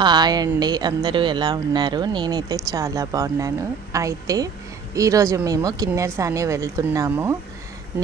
Hi అండి, అందరూ ఎలా ఉన్నారు? నేనైతే చాలా బాగున్నాను. అయితే ఈరోజు మేము కిన్నెరసాని వెళ్తున్నాము.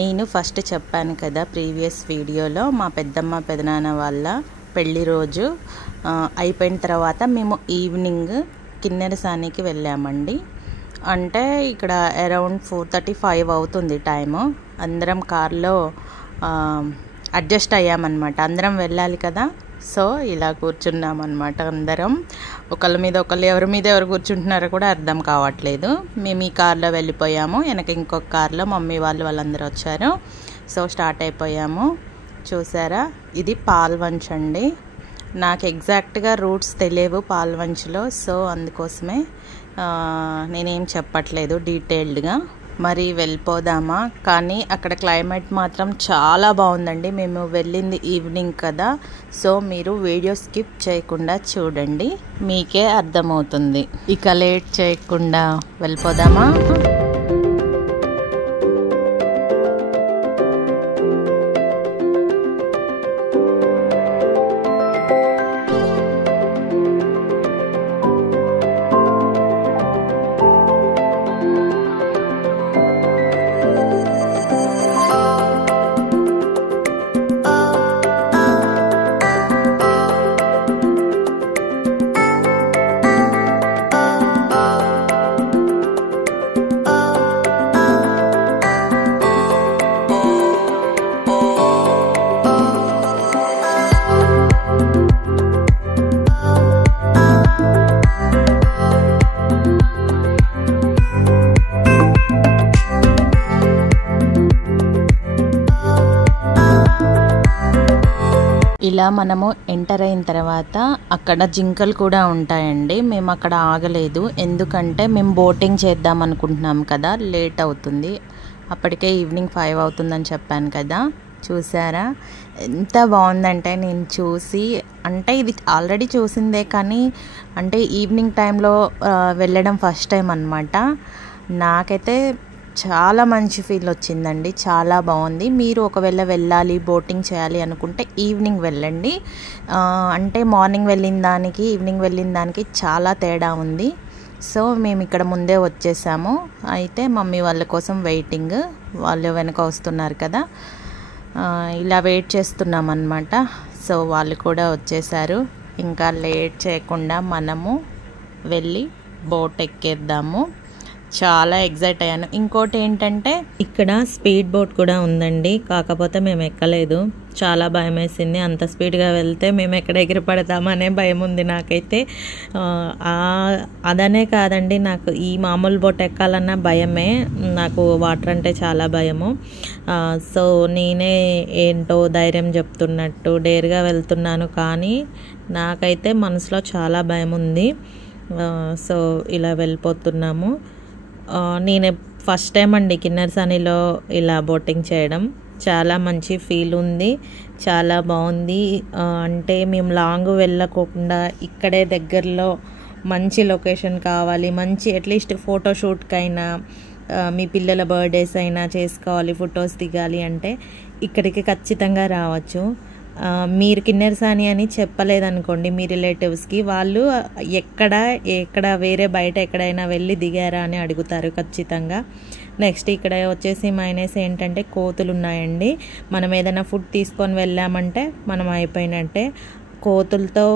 నేను ఫస్ట్ చెప్పాను కదా ప్రీవియస్ వీడియోలో, మా పెద్దమ్మ పెదనాన్న వాళ్ళ పెళ్లి రోజు అయిపోయిన తర్వాత మేము ఈవినింగ్ కిన్నెరసానికి వెళ్ళామండి. అంటే ఇక్కడ అరౌండ్ 4:35 అవుతుంది టైము. అందరం కార్లో అడ్జస్ట్ అయ్యామన్నమాట. అందరం వెళ్ళాలి కదా, సో ఇలా కూర్చున్నాం అన్నమాట. అందరం ఒకళ్ళ మీద ఒకళ్ళు, ఎవరి మీద ఎవరు కూర్చుంటున్నారో కూడా అర్థం కావట్లేదు. మేము ఈ కార్లో వెళ్ళిపోయాము, వెనక ఇంకొక కార్లో మమ్మీ వాళ్ళందరూ వచ్చారు. సో స్టార్ట్ అయిపోయాము. చూసారా, ఇది పాల్వంచ్ అండి. నాకు ఎగ్జాక్ట్గా రూట్స్ తెలియవు పాల్వంచ్లో, సో అందుకోసమే నేనేం చెప్పట్లేదు డీటెయిల్డ్గా. మరి వెళ్ళిపోదామా? కానీ అక్కడ క్లైమేట్ మాత్రం చాలా బాగుందండి. మేము వెళ్ళింది ఈవినింగ్ కదా, సో మీరు వీడియో స్కిప్ చేయకుండా చూడండి, మీకే అర్థమవుతుంది. ఇక లేట్ చేయకుండా వెళ్ళిపోదామా? ఇలా మనము ఎంటర్ అయిన తర్వాత అక్కడ జింకలు కూడా ఉంటాయండి. మేము అక్కడ ఆగలేదు, ఎందుకంటే మేము బోటింగ్ చేద్దాం అనుకుంటున్నాం కదా, లేట్ అవుతుంది. అప్పటికే ఈవినింగ్ 5 అవుతుందని చెప్పాను కదా. చూసారా ఎంత బాగుందంటే, నేను చూసి అంటే ఇది ఆల్రెడీ చూసిందే, కానీ అంటే ఈవినింగ్ టైంలో వెళ్ళడం ఫస్ట్ టైం అన్నమాట. నాకైతే చాలా మంచి ఫీల్ వచ్చిందండి, చాలా బాగుంది. మీరు ఒకవేళ వెళ్ళాలి, బోటింగ్ చేయాలి అనుకుంటే ఈవినింగ్ వెళ్ళండి. అంటే మార్నింగ్ వెళ్ళిన దానికి ఈవినింగ్ వెళ్ళిన దానికి చాలా తేడా ఉంది. సో మేము ఇక్కడ ముందే వచ్చేసాము. అయితే మమ్మీ వాళ్ళ కోసం వెయిటింగ్, వాళ్ళు వెనక వస్తున్నారు కదా, ఇలా వెయిట్ చేస్తున్నాం అన్నమాట. సో వాళ్ళు కూడా వచ్చేసారు. ఇంకా లేట్ చేయకుండా మనము వెళ్ళి బోట్ ఎక్కేద్దాము. చాలా ఎగ్జైట్ అయ్యాను. ఇంకోటి ఏంటంటే ఇక్కడ స్పీడ్ బోట్ కూడా ఉందండి, కాకపోతే మేము ఎక్కలేదు. చాలా భయం వేసింది, అంత స్పీడ్గా వెళ్తే మేము ఎక్కడ ఎగిరిపడతామనే భయం ఉంది నాకైతే. అదనే కాదండి, నాకు ఈ మామూలు బోట్ ఎక్కాలన్నా భయమే. నాకు వాటర్ అంటే చాలా భయము. సో నేనే ఏంటో ధైర్యం చెప్తున్నట్టు డేర్గా వెళ్తున్నాను, కానీ నాకైతే మనసులో చాలా భయం ఉంది. సో ఇలా వెళ్ళిపోతున్నాము. నేను ఫస్ట్ టైం అండి కిన్నెరసానిలో ఇలా బోటింగ్ చేయడం. చాలా మంచి ఫీల్ ఉంది, చాలా బాగుంది. అంటే మేము లాంగ్ వెళ్ళకోకుండా ఇక్కడే దగ్గరలో మంచి లొకేషన్ కావాలి, మంచి అట్లీస్ట్ ఫోటోషూట్కైనా, మీ పిల్లల బర్త్డేస్ అయినా చేసుకోవాలి, ఫొటోస్ దిగాలి అంటే ఇక్కడికి ఖచ్చితంగా రావచ్చు. మీరు కిన్నెరసాని అని చెప్పలేదనుకోండి మీ రిలేటివ్స్కి, వాళ్ళు ఎక్కడ వేరే బయట ఎక్కడైనా వెళ్ళి దిగారా అని అడుగుతారు ఖచ్చితంగా. నెక్స్ట్ ఇక్కడ వచ్చేసి మైనస్ ఏంటంటే కోతులు ఉన్నాయండి. మనం ఏదైనా ఫుడ్ తీసుకొని వెళ్ళామంటే మనం అయిపోయినట్టే. కోతులతో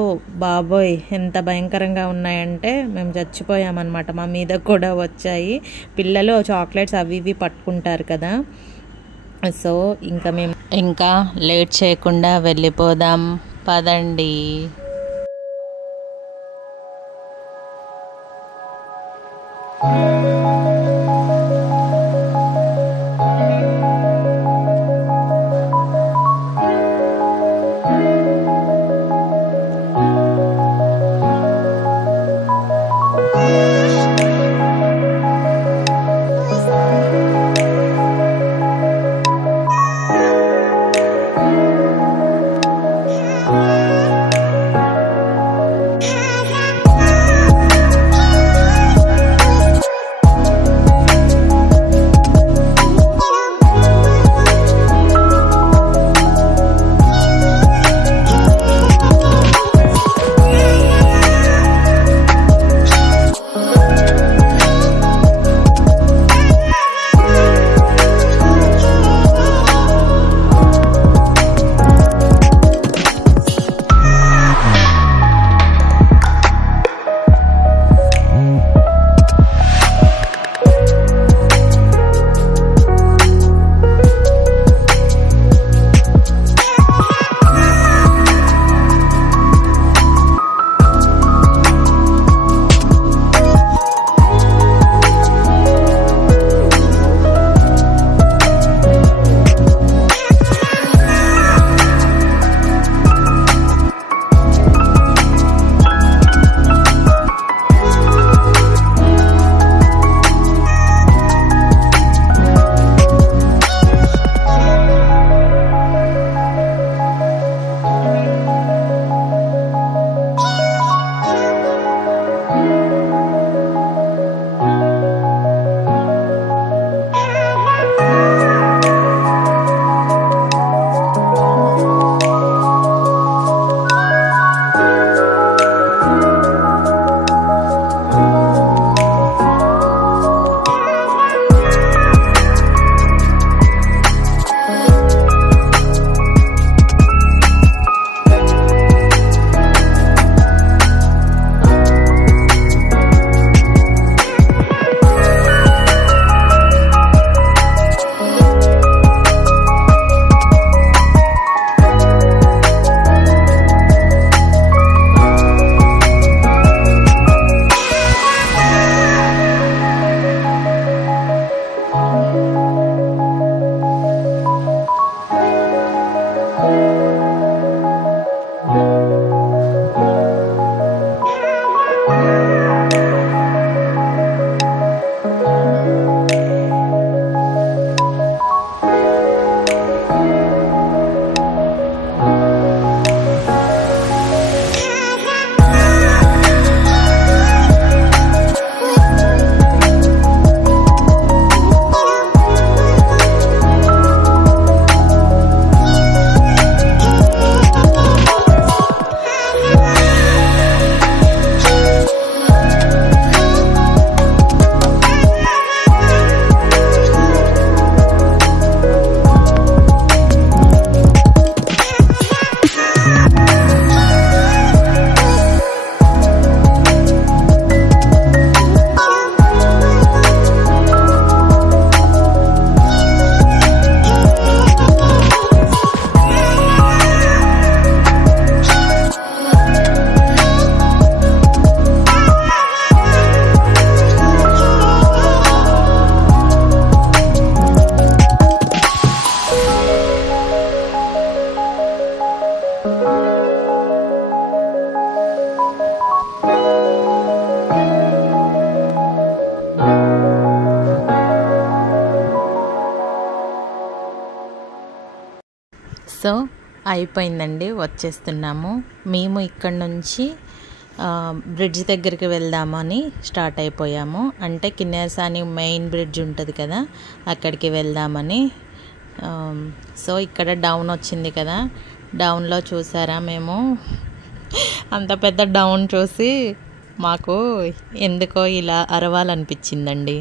బాబోయ్ ఎంత భయంకరంగా ఉన్నాయంటే మేము చచ్చిపోయామన్నమాట. మా మీద కూడా వచ్చాయి. పిల్లలు చాక్లెట్స్ అవి ఇవి పట్టుకుంటారు కదా. సో ఇంకా లేట్ చేయకుండా వెళ్ళిపోదాం, పదండి. అయిపోయిందండి, వచ్చేస్తున్నాము. మేము ఇక్కడ నుంచి బ్రిడ్జ్ దగ్గరికి వెళ్దామని స్టార్ట్ అయిపోయాము. అంటే కిన్నెరసాని మెయిన్ బ్రిడ్జ్ ఉంటుంది కదా, అక్కడికి వెళ్దామని. సో ఇక్కడ డౌన్ వచ్చింది కదా, డౌన్లో చూసారా మేము అంత పెద్ద డౌన్ చూసి మాకు ఎందుకో ఇలా అరవాలనిపించిందండి.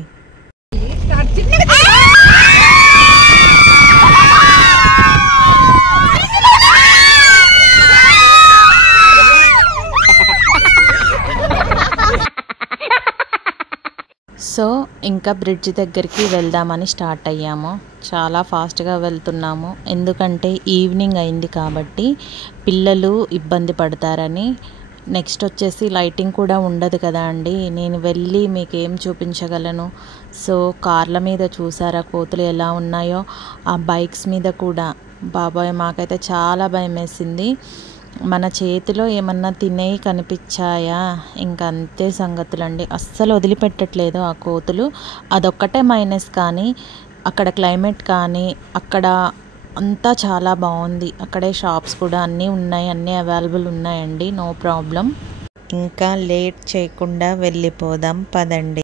సో ఇంకా బ్రిడ్జ్ దగ్గరికి వెళ్దామని స్టార్ట్ అయ్యాము. చాలా ఫాస్ట్గా వెళ్తున్నాము, ఎందుకంటే ఈవినింగ్ అయింది కాబట్టి పిల్లలు ఇబ్బంది పడతారని. నెక్స్ట్ వచ్చేసి లైటింగ్ కూడా ఉండదు కదా అండి, నేను వెళ్ళి మీకు ఏం చూపించగలను. సో కార్ల మీద చూసారా కోతులు ఎలా ఉన్నాయో, ఆ బైక్స్ మీద కూడా. బాబాయ్ మాకైతే చాలా భయం వేసింది. మన చేతిలో ఏమన్నా తినేవి కనిపించాయా, ఇంకా అంతే సంగతులండి. అస్సలు వదిలిపెట్టట్లేదు ఆ కోతులు. అదొక్కటే మైనస్, కానీ అక్కడ క్లైమేట్ కానీ అక్కడ అంతా చాలా బాగుంది. అక్కడే షాప్స్ కూడా అన్నీ ఉన్నాయి, అన్నీ అవైలబుల్ ఉన్నాయండి, నో ప్రాబ్లం. ఇంకా లేట్ చేయకుండా వెళ్ళిపోదాం పదండి.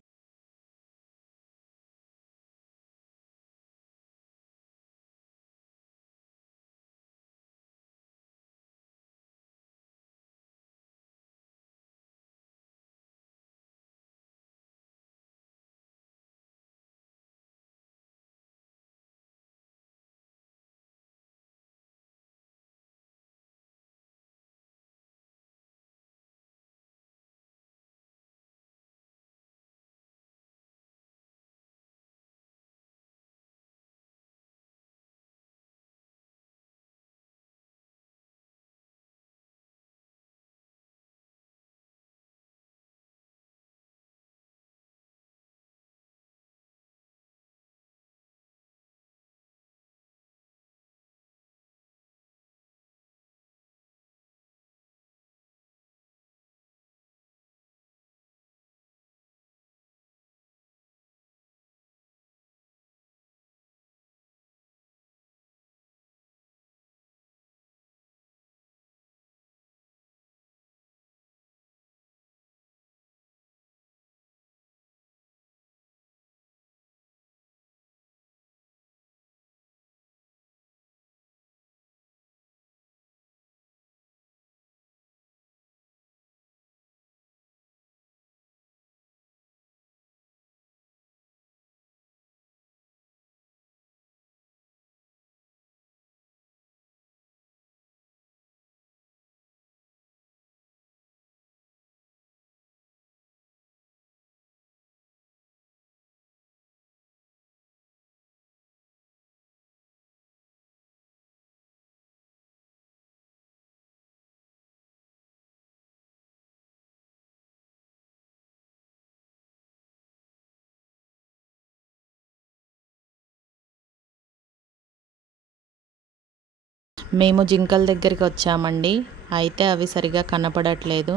మేము జింకల దగ్గరికి వచ్చామండి, అయితే అవి సరిగా కనపడట్లేదు.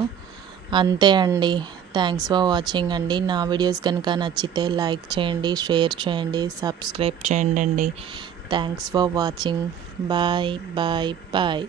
అంతే అండి. థ్యాంక్స్ ఫర్ వాచింగ్ అండి. నా వీడియోస్ కనుక నచ్చితే లైక్ చేయండి, షేర్ చేయండి, సబ్స్క్రైబ్ చేయండి అండి. Thanks for watching. Bye bye bye.